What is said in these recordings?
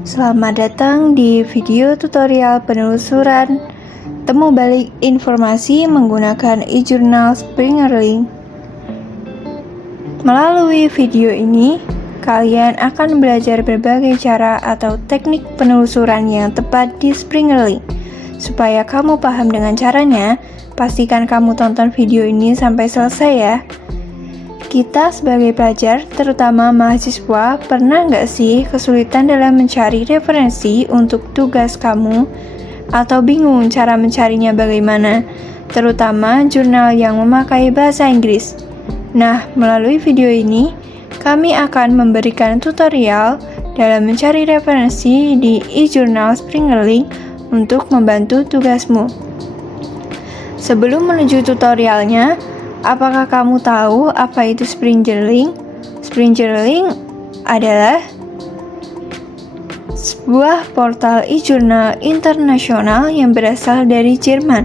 Selamat datang di video tutorial penelusuran temu balik informasi menggunakan e-journal Springerlink. Melalui video ini, kalian akan belajar berbagai cara atau teknik penelusuran yang tepat di Springerlink. Supaya kamu paham dengan caranya, pastikan kamu tonton video ini sampai selesai ya. Kita sebagai pelajar, terutama mahasiswa, pernah nggak sih kesulitan dalam mencari referensi untuk tugas kamu? Atau bingung cara mencarinya bagaimana? Terutama jurnal yang memakai bahasa Inggris. Nah, melalui video ini, kami akan memberikan tutorial dalam mencari referensi di e-journal Springerlink untuk membantu tugasmu. Sebelum menuju tutorialnya, apakah kamu tahu apa itu Springerlink? Springerlink adalah sebuah portal e-journal internasional yang berasal dari Jerman,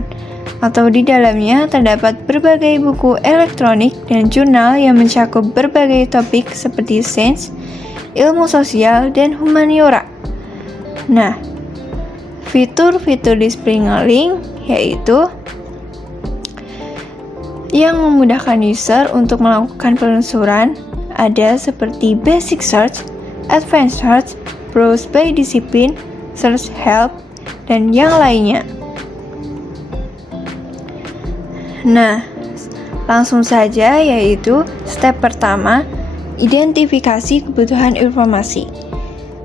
atau di dalamnya terdapat berbagai buku elektronik dan jurnal yang mencakup berbagai topik seperti sains, ilmu sosial, dan humaniora. Nah, fitur-fitur di Springerlink yaitu yang memudahkan user untuk melakukan penelusuran ada seperti Basic Search, Advanced Search, Browse by Discipline, Search Help, dan yang lainnya. Nah, langsung saja yaitu step pertama, identifikasi kebutuhan informasi.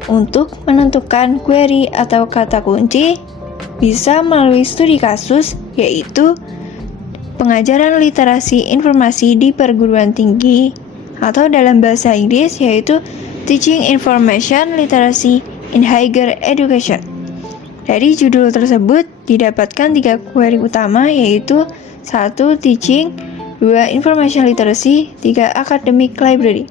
Untuk menentukan query atau kata kunci, bisa melalui studi kasus yaitu pengajaran literasi informasi di perguruan tinggi, atau dalam bahasa Inggris yaitu Teaching Information Literacy in Higher Education. Dari judul tersebut didapatkan 3 query utama yaitu 1. Teaching, 2. Information Literacy, 3. Academic Library.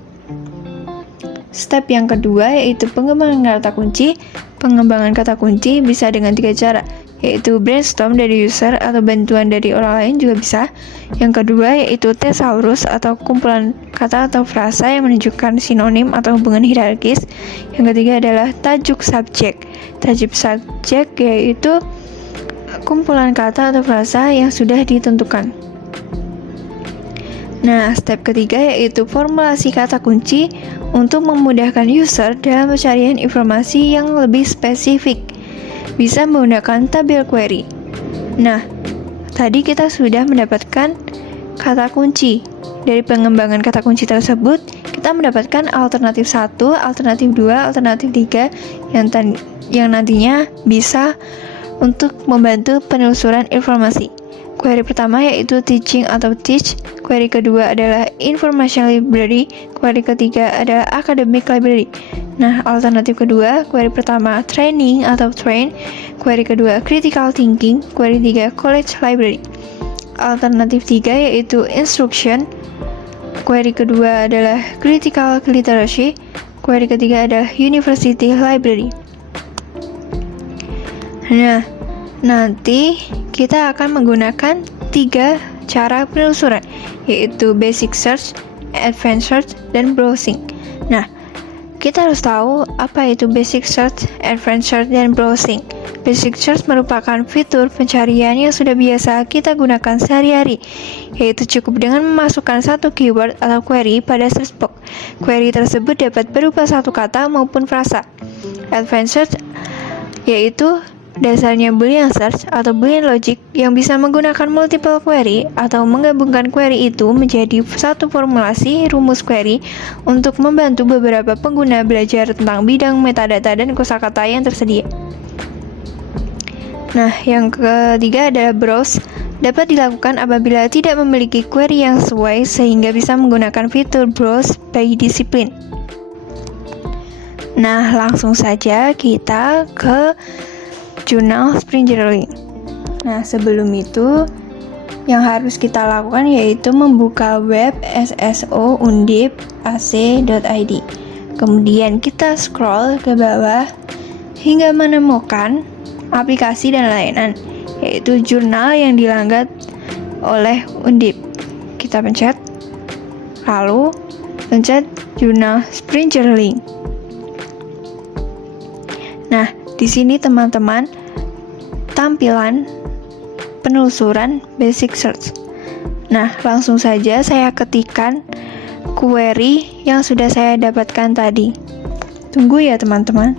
Step yang kedua yaitu pengembangan kata kunci. Pengembangan kata kunci bisa dengan 3 cara, yaitu brainstorm dari user atau bantuan dari orang lain juga bisa. Yang kedua yaitu thesaurus atau kumpulan kata atau frasa yang menunjukkan sinonim atau hubungan hierarkis. Yang ketiga adalah tajuk subjek. Tajuk subjek yaitu kumpulan kata atau frasa yang sudah ditentukan. Nah, step ketiga yaitu formulasi kata kunci untuk memudahkan user dalam pencarian informasi yang lebih spesifik. Bisa menggunakan tabel query. Nah, tadi kita sudah mendapatkan kata kunci. Dari pengembangan kata kunci tersebut, kita mendapatkan alternatif 1, alternatif 2, alternatif 3 yang nantinya bisa untuk membantu penelusuran informasi. Query pertama yaitu teaching atau teach, query kedua adalah information library, query ketiga adalah academic library. Nah, alternatif kedua, query pertama training atau train, query kedua critical thinking, query 3 college library. Alternatif 3 yaitu instruction, query kedua adalah critical literacy, query ketiga adalah university library. Nah, nanti kita akan menggunakan 3 cara penelusuran, yaitu basic search, advanced search, dan browsing. Nah, kita harus tahu apa itu basic search, advanced search, dan browsing. Basic search merupakan fitur pencarian yang sudah biasa kita gunakan sehari-hari, yaitu cukup dengan memasukkan satu keyword atau query pada search box. Query tersebut dapat berupa satu kata maupun frasa. Advanced search yaitu dasarnya Boolean search atau Boolean logic yang bisa menggunakan multiple query atau menggabungkan query itu menjadi satu formulasi rumus query untuk membantu beberapa pengguna belajar tentang bidang metadata dan kosakata yang tersedia. Nah, yang ketiga adalah browse. Dapat dilakukan apabila tidak memiliki query yang sesuai sehingga bisa menggunakan fitur browse by discipline. Nah, langsung saja kita ke jurnal Springerlink. Nah, sebelum itu yang harus kita lakukan yaitu membuka web sso.undip.ac.id. Kemudian kita scroll ke bawah hingga menemukan aplikasi dan layanan, yaitu jurnal yang dilanggar oleh Undip. Kita pencet, lalu pencet jurnal Springerlink. Nah, di sini teman-teman, tampilan penelusuran basic search. Nah, langsung saja saya ketikkan query yang sudah saya dapatkan tadi. Tunggu ya teman-teman.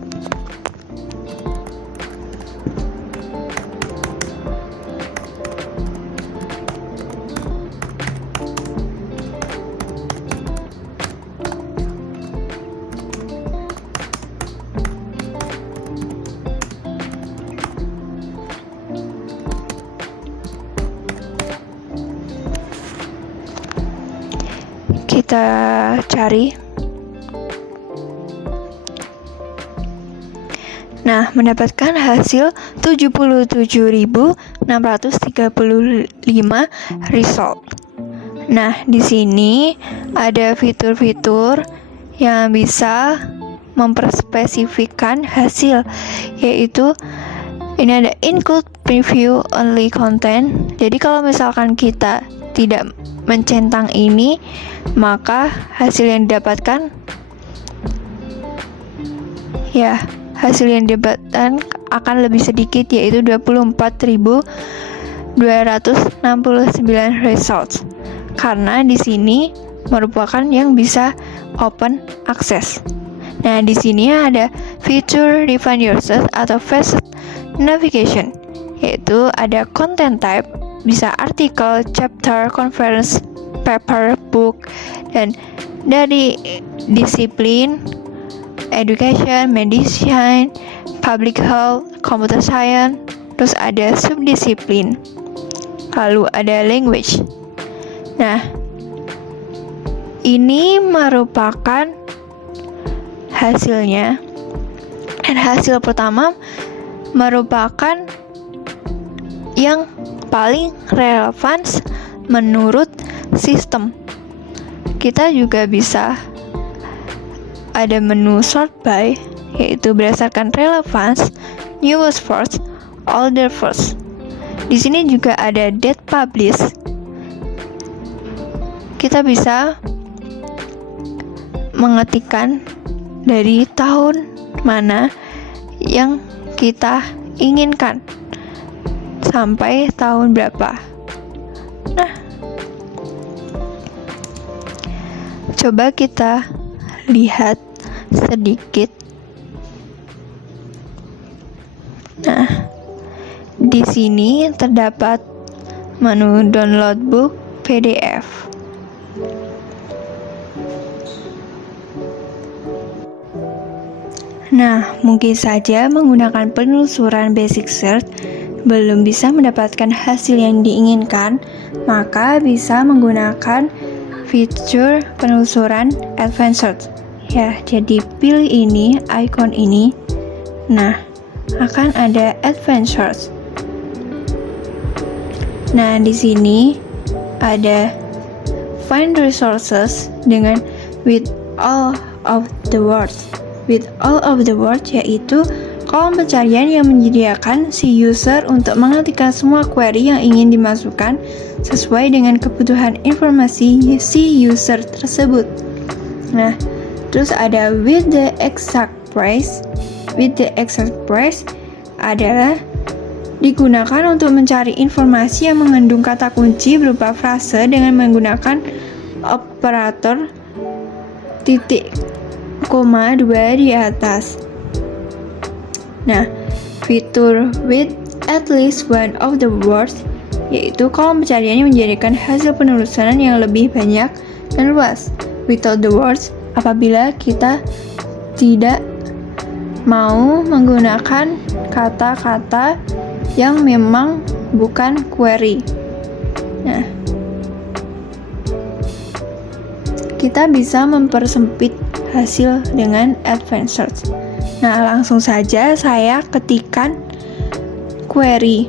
Kita cari. Nah, mendapatkan hasil 77.635 result. Nah, di sini ada fitur-fitur yang bisa memperspesifikkan hasil, yaitu ini ada include preview only content. Jadi kalau misalkan kita tidak mencentang ini, maka hasil yang didapatkan akan lebih sedikit, yaitu 24.269 results. Karena di sini merupakan yang bisa open access. Nah, di sini ada fitur define your search atau fast navigation, yaitu ada content type, bisa artikel, chapter, conference, paper, book, dan dari disiplin education, medicine, public health, computer science, terus ada subdisiplin, lalu ada language. Nah, ini merupakan hasilnya, dan hasil pertama merupakan yang paling relevan menurut sistem. Kita juga bisa ada menu sort by, yaitu berdasarkan relevance, newest first, older first. Di sini juga ada date publish. Kita bisa mengetikkan dari tahun mana yang kita inginkan sampai tahun berapa. Nah, coba kita lihat sedikit. Nah, di sini terdapat menu download book PDF. Nah, mungkin saja menggunakan penelusuran basic search belum bisa mendapatkan hasil yang diinginkan, maka bisa menggunakan fitur penelusuran advanced search. Ya, jadi pilih ini, icon ini. Nah, akan ada advanced search. Nah, di sini ada find resources dengan with all of the words. With all of the words, yaitu kolom pencarian yang menyediakan si user untuk mengetikkan semua query yang ingin dimasukkan sesuai dengan kebutuhan informasi si user tersebut. Nah, terus ada with the exact price. With the exact price adalah digunakan untuk mencari informasi yang mengandung kata kunci berupa frase dengan menggunakan operator titik, koma 2 di atas. Nah, fitur with at least one of the words, yaitu kolom pencarian yang menjadikan hasil penelusuran yang lebih banyak dan luas. Without the words, apabila kita tidak mau menggunakan kata-kata yang memang bukan query. Nah, kita bisa mempersempit hasil dengan advanced search. Nah, langsung saja saya ketikkan query.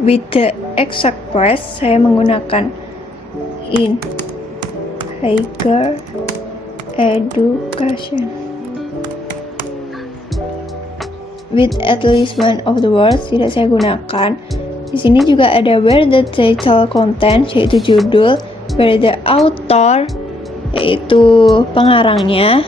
With the exact place, saya menggunakan in higher education. With at least one of the words tidak saya gunakan. Di sini juga ada where the title content, yaitu judul, where the author, yaitu pengarangnya.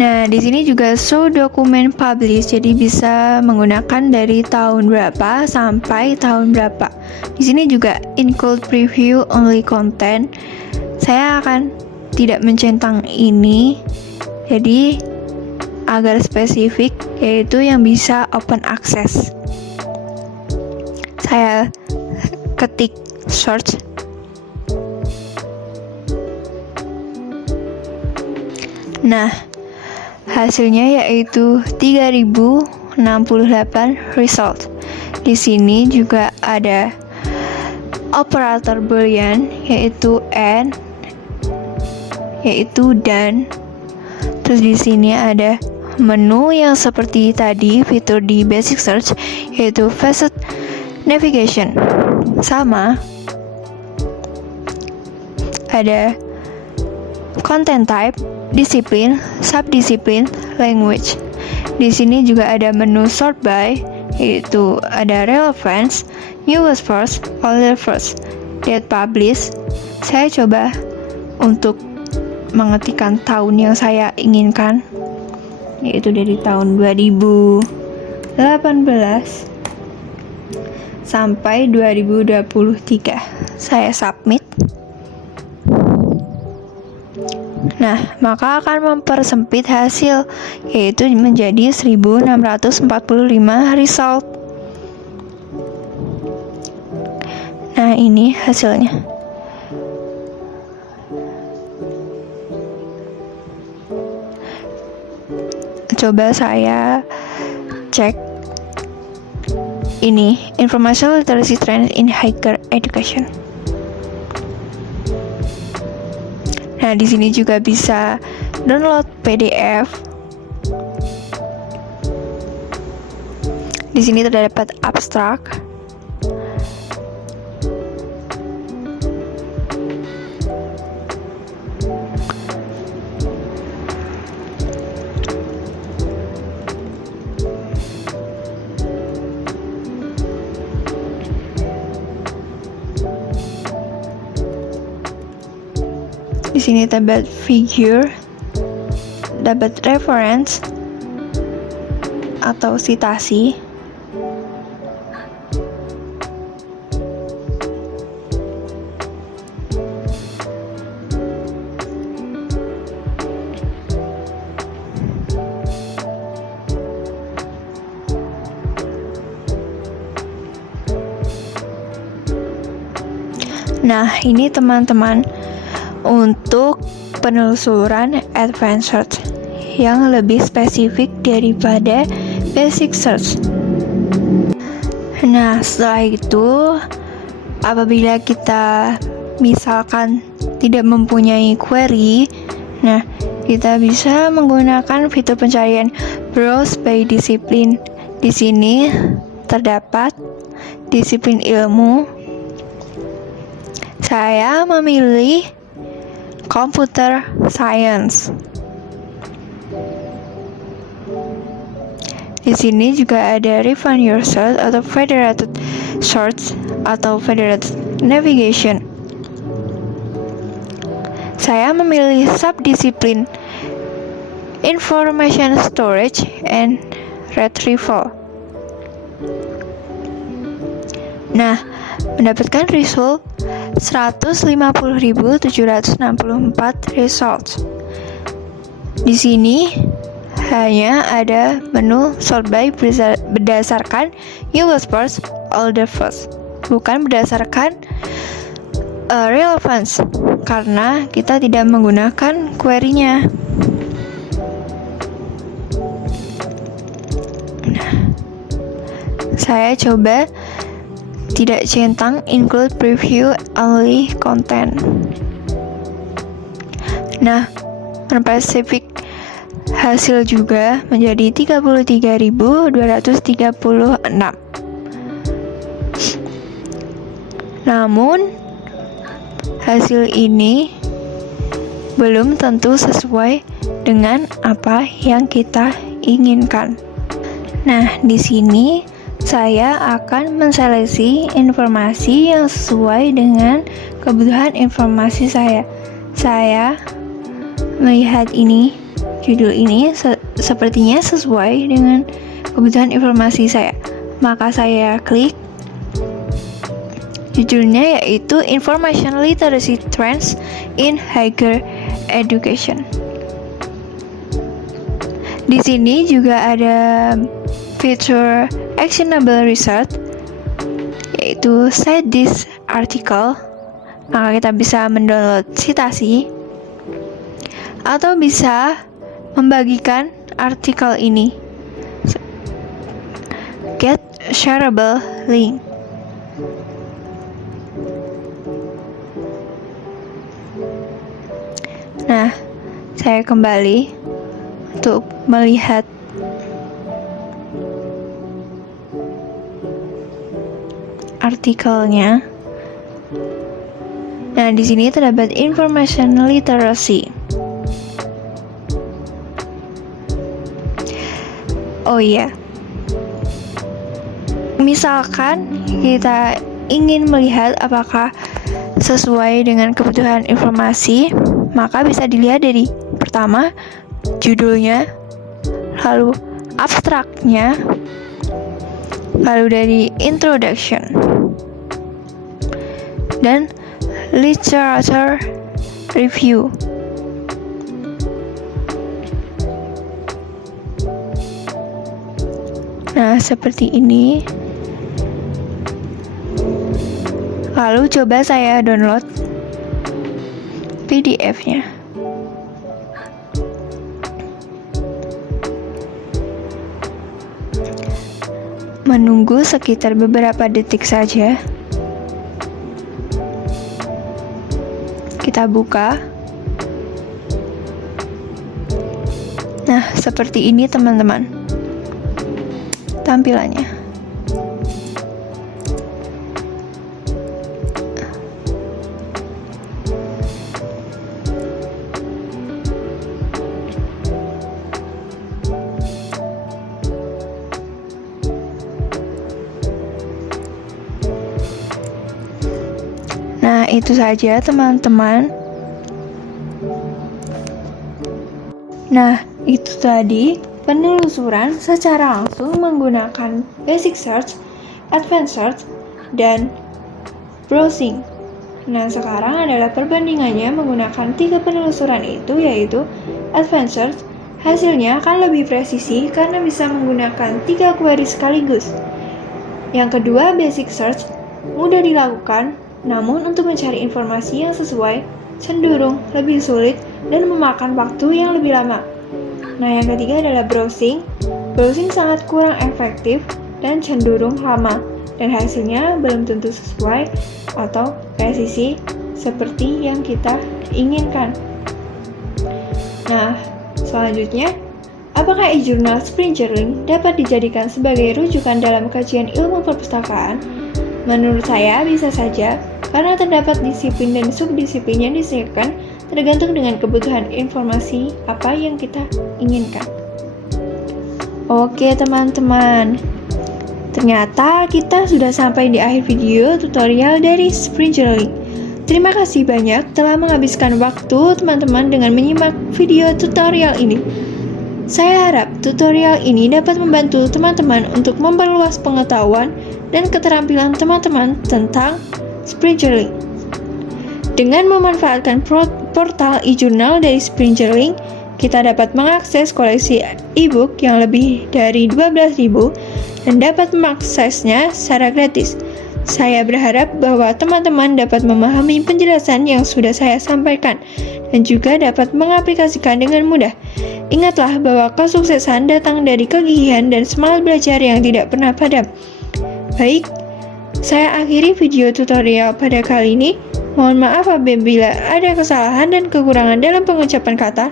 Nah, di sini juga show dokumen publish, jadi bisa menggunakan dari tahun berapa sampai tahun berapa. Di sini juga include preview only content. Saya akan tidak mencentang ini, jadi agar spesifik, yaitu yang bisa open access. Saya ketik search. Nah, hasilnya yaitu 3068 result. Di sini juga ada operator boolean yaitu and, yaitu dan. Terus di sini ada menu yang seperti tadi fitur di basic search yaitu facet navigation. Sama. Ada content type, disiplin, subdisiplin, language. Di sini juga ada menu sort by, yaitu ada relevance, newest first, older first, date publish. Saya coba untuk mengetikkan tahun yang saya inginkan, yaitu dari tahun 2018 sampai 2023. Saya submit. Nah, maka akan mempersempit hasil, yaitu menjadi 1645 result. Nah, ini hasilnya. Coba saya cek ini, information literacy trend in higher education. Nah, di sini juga bisa download PDF. Di sini terdapat abstrak. Di sini dapat figure, dapat reference atau citasi. Nah, ini teman-teman untuk penelusuran advanced search yang lebih spesifik daripada basic search. Nah, setelah itu, apabila kita misalkan tidak mempunyai query, nah, kita bisa menggunakan fitur pencarian browse by disiplin. Di sini terdapat disiplin ilmu. Saya memilih computer science. Di sini juga ada refine your search atau federated search atau federated navigation. Saya memilih subdisiplin information storage and retrieval. Nah, mendapatkan result 150.764 results. Di sini hanya ada menu sort by berdasarkan newest first, older first, bukan berdasarkan relevance, karena kita tidak menggunakan query-nya. Nah, saya coba tidak centang include preview only content. Nah, spesifik Hasil juga menjadi 33.236. Namun, hasil ini belum tentu sesuai dengan apa yang kita inginkan. Nah, di sini saya akan menseleksi informasi yang sesuai dengan kebutuhan informasi saya. Saya melihat ini, judul ini sepertinya sesuai dengan kebutuhan informasi saya. Maka saya klik. Judulnya yaitu Information Literacy Trends in Higher Education. Di sini juga ada fitur actionable research, yaitu cite this article. Maka kita bisa mendownload citasi atau bisa membagikan artikel ini. Get shareable link. Nah, saya kembali untuk melihat artikelnya. Nah, di sini terdapat information literacy. Oh iya. Misalkan kita ingin melihat apakah sesuai dengan kebutuhan informasi, maka bisa dilihat dari pertama judulnya, lalu abstraknya, lalu dari introduction, dan literature review. Nah, seperti ini. Lalu coba saya download PDF-nya. Menunggu sekitar beberapa detik saja. Kita buka. Nah, seperti ini teman-teman tampilannya. Nah, itu saja teman-teman. Nah, itu tadi penelusuran secara langsung menggunakan basic search, advanced search, dan browsing. Nah, sekarang adalah perbandingannya menggunakan 3 penelusuran itu, yaitu advanced search. Hasilnya akan lebih presisi karena bisa menggunakan 3 query sekaligus. Yang kedua, basic search, mudah dilakukan, namun untuk mencari informasi yang sesuai cenderung lebih sulit dan memakan waktu yang lebih lama. Nah, yang ketiga adalah browsing. Browsing sangat kurang efektif dan cenderung lama, dan hasilnya belum tentu sesuai atau presisi seperti yang kita inginkan. Nah, selanjutnya, apakah e-jurnal Spring-Journaling dapat dijadikan sebagai rujukan dalam kajian ilmu perpustakaan? Menurut saya bisa saja, karena terdapat disiplin dan subdisiplin yang disediakan tergantung dengan kebutuhan informasi apa yang kita inginkan. Oke teman-teman, ternyata kita sudah sampai di akhir video tutorial dari Spring-Journaling. Terima kasih banyak telah menghabiskan waktu teman-teman dengan menyimak video tutorial ini. Saya harap tutorial ini dapat membantu teman-teman untuk memperluas pengetahuan dan keterampilan teman-teman tentang Spring-Journaling. Dengan memanfaatkan portal e-jurnal dari Spring-Journaling, kita dapat mengakses koleksi e-book yang lebih dari 12.000 dan dapat mengaksesnya secara gratis. Saya berharap bahwa teman-teman dapat memahami penjelasan yang sudah saya sampaikan dan juga dapat mengaplikasikan dengan mudah. Ingatlah bahwa kesuksesan datang dari kegigihan dan semangat belajar yang tidak pernah padam. Baik, saya akhiri video tutorial pada kali ini. Mohon maaf apabila ada kesalahan dan kekurangan dalam pengucapan kata.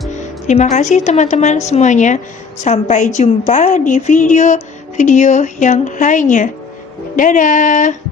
Terima kasih teman-teman semuanya. Sampai jumpa di video-video yang lainnya. Dadah!